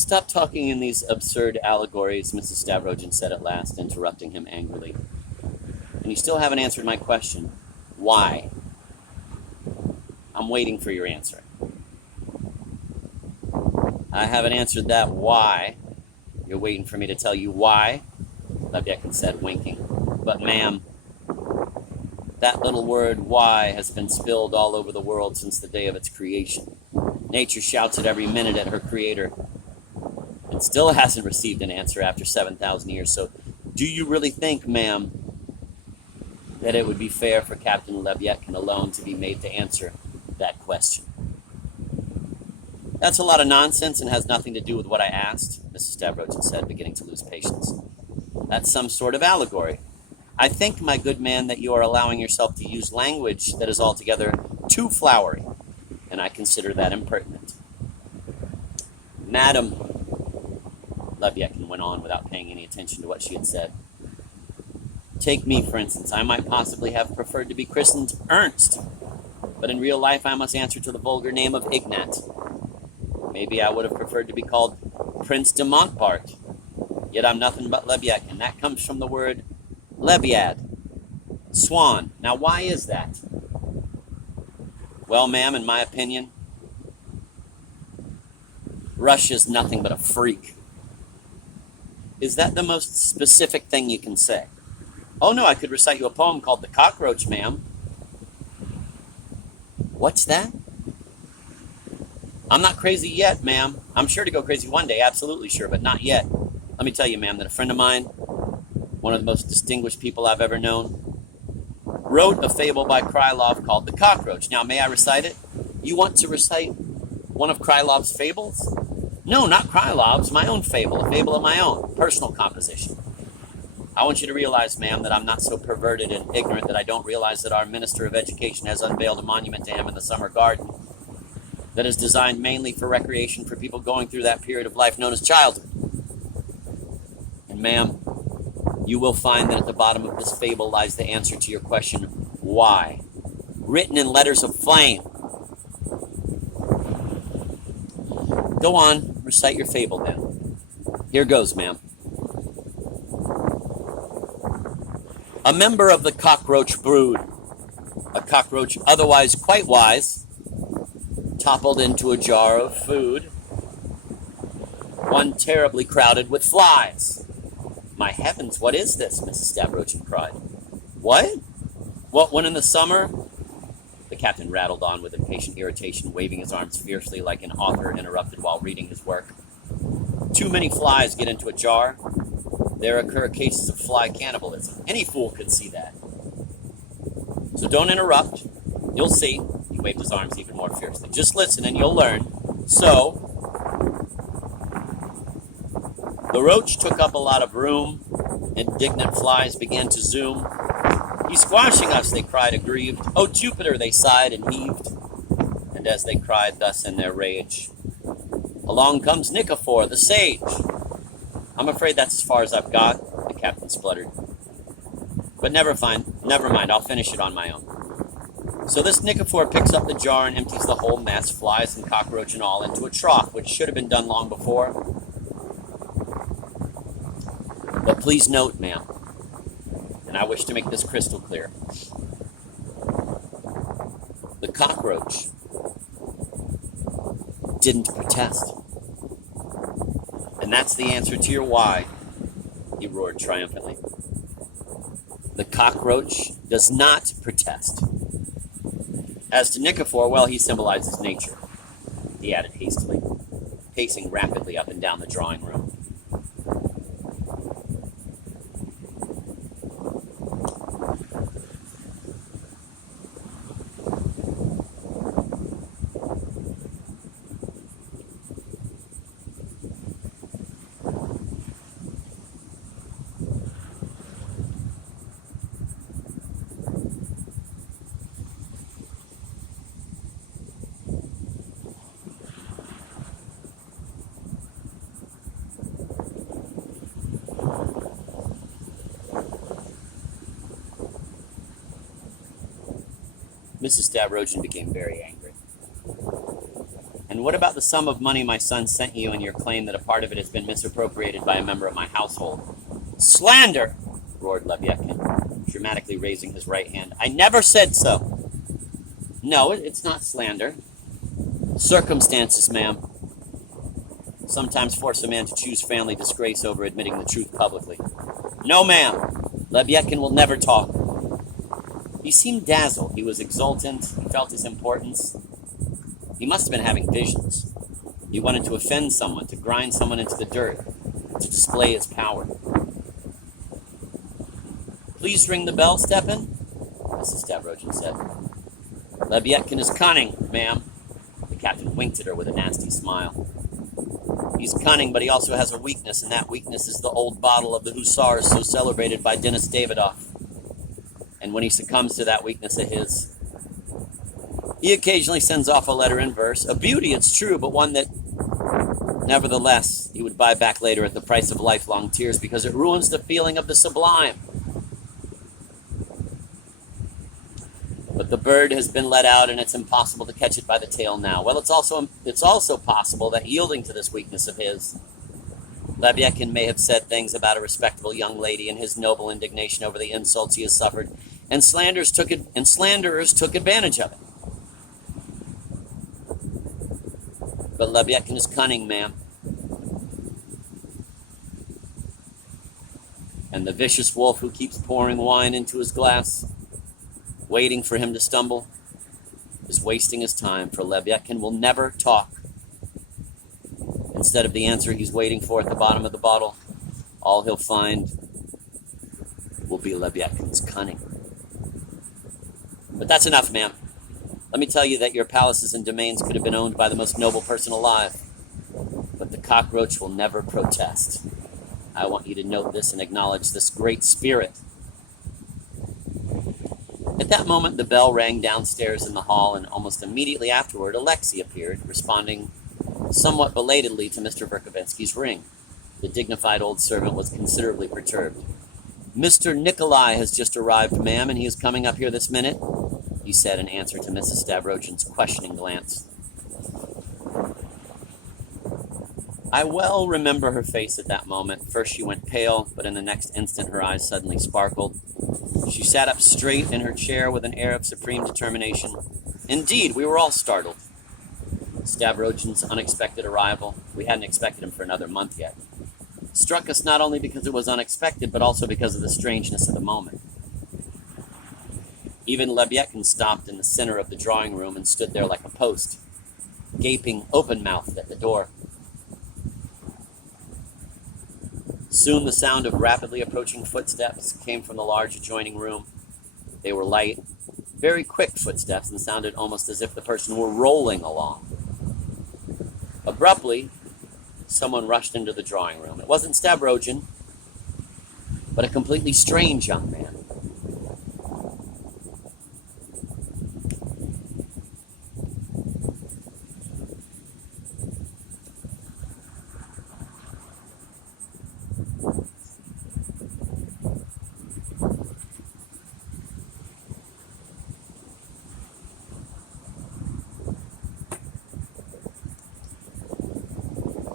Stop talking in these absurd allegories, Mrs. Stavrogin said at last, interrupting him angrily. And you still haven't answered my question. Why? I'm waiting for your answer. I haven't answered that why. You're waiting for me to tell you why, Lebyakin said, winking. But ma'am, that little word why has been spilled all over the world since the day of its creation. Nature shouts it every minute at her creator. It still hasn't received an answer after 7,000 years. So do you really think, ma'am, that it would be fair for Captain Lebyakin alone to be made to answer that question? That's a lot of nonsense and has nothing to do with what I asked, Mrs. Stavrogin said, beginning to lose patience. That's some sort of allegory. I think, my good man, that you are allowing yourself to use language that is altogether too flowery, and I consider that impertinent. Madam, Lebyakin went on without paying any attention to what she had said. Take me, for instance. I might possibly have preferred to be christened Ernst, but in real life I must answer to the vulgar name of Ignat. Maybe I would have preferred to be called Prince de Montbart, yet I'm nothing but Lebyakin. That comes from the word Lebiad, swan. Now, why is that? Well, ma'am, in my opinion, Russia's nothing but a freak. Is that the most specific thing you can say? Oh, no, I could recite you a poem called The Cockroach, ma'am. What's that? I'm not crazy yet, ma'am. I'm sure to go crazy one day, absolutely sure, but not yet. Let me tell you, ma'am, that a friend of mine, one of the most distinguished people I've ever known, wrote a fable by Krylov called The Cockroach. Now, may I recite it? You want to recite one of Krylov's fables? No, not Krylov's, my own fable, a fable of my own, personal composition. I want you to realize, ma'am, that I'm not so perverted and ignorant that I don't realize that our Minister of Education has unveiled a monument to him in the Summer Garden that is designed mainly for recreation for people going through that period of life known as childhood. And ma'am, you will find that at the bottom of this fable lies the answer to your question, why? Written in letters of flame. Go on, recite your fable then. Here goes, ma'am. A member of the cockroach brood, a cockroach otherwise quite wise, toppled into a jar of food, one terribly crowded with flies. My heavens, what is this? Mrs. Stavrogin cried. What? What, when in the summer? The captain rattled on with impatient irritation, waving his arms fiercely like an author interrupted while reading his work. Too many flies get into a jar. There occur cases of fly cannibalism. Any fool could see that. So don't interrupt. You'll see. He waved his arms even more fiercely. Just listen and you'll learn. So, the roach took up a lot of room. Indignant flies began to zoom. He's squashing us, they cried aggrieved. Oh, Jupiter, they sighed and heaved. And as they cried thus in their rage, along comes Nikifor, the sage. I'm afraid that's as far as I've got, the captain spluttered. But never mind, I'll finish it on my own. So this Nikifor picks up the jar and empties the whole mess, flies and cockroach and all, into a trough, which should have been done long before. But please note, ma'am, and I wish to make this crystal clear, the cockroach didn't protest. And that's the answer to your why, he roared triumphantly. The cockroach does not protest. As to Nikifor, well, he symbolizes nature, he added hastily, pacing rapidly up and down the drawing room. Mrs. Stavrogin became very angry. And And what about the sum of money my son sent you and your claim that a part of it has been misappropriated by a member of my household? Slander! Roared Leviathan, dramatically raising his right hand. I never said so. No, it's not slander. Circumstances, ma'am, sometimes force a man to choose family disgrace over admitting the truth publicly. No, ma'am. Leviathan will never talk. He seemed dazzled. He was exultant. He felt his importance. He must have been having visions. He wanted to offend someone, to grind someone into the dirt, to display his power. Please ring the bell, Stepan, Mrs. Stavrogin said. Leviathan is cunning, ma'am. The captain winked at her with a nasty smile. He's cunning, but he also has a weakness, and that weakness is the old bottle of the hussars so celebrated by Denis Davidoff. And when he succumbs to that weakness of his, he occasionally sends off a letter in verse, a beauty, it's true, but one that, nevertheless, he would buy back later at the price of lifelong tears because it ruins the feeling of the sublime. But the bird has been let out, and it's impossible to catch it by the tail now. Well, it's also possible that, yielding to this weakness of his, Leviathan may have said things about a respectable young lady in his noble indignation over the insults he has suffered, and slanderers took advantage of it. But Leviathan is cunning, ma'am. And the vicious wolf who keeps pouring wine into his glass, waiting for him to stumble, is wasting his time, for Leviathan will never talk. Instead of the answer he's waiting for at the bottom of the bottle, all he'll find will be Leviathan's cunning. But that's enough, ma'am. Let me tell you that your palaces and domains could have been owned by the most noble person alive, but the cockroach will never protest. I want you to note this and acknowledge this great spirit. At that moment, the bell rang downstairs in the hall, and almost immediately afterward, Alexei appeared, responding somewhat belatedly to Mr. Verkovensky's ring. The dignified old servant was considerably perturbed. Mr. Nikolai has just arrived, ma'am, and he is coming up here this minute, he said in answer to Mrs. Stavrogin's questioning glance. I well remember her face at that moment. First she went pale, but in the next instant her eyes suddenly sparkled. She sat up straight in her chair with an air of supreme determination. Indeed, we were all startled. Stavrogin's unexpected arrival, we hadn't expected him for another month yet, struck us not only because it was unexpected, but also because of the strangeness of the moment. Even Leviathan stopped in the center of the drawing room and stood there like a post, gaping open-mouthed at the door. Soon the sound of rapidly approaching footsteps came from the large adjoining room. They were light, very quick footsteps, and sounded almost as if the person were rolling along. Abruptly, someone rushed into the drawing room. It wasn't Stavrogin, but a completely strange young man.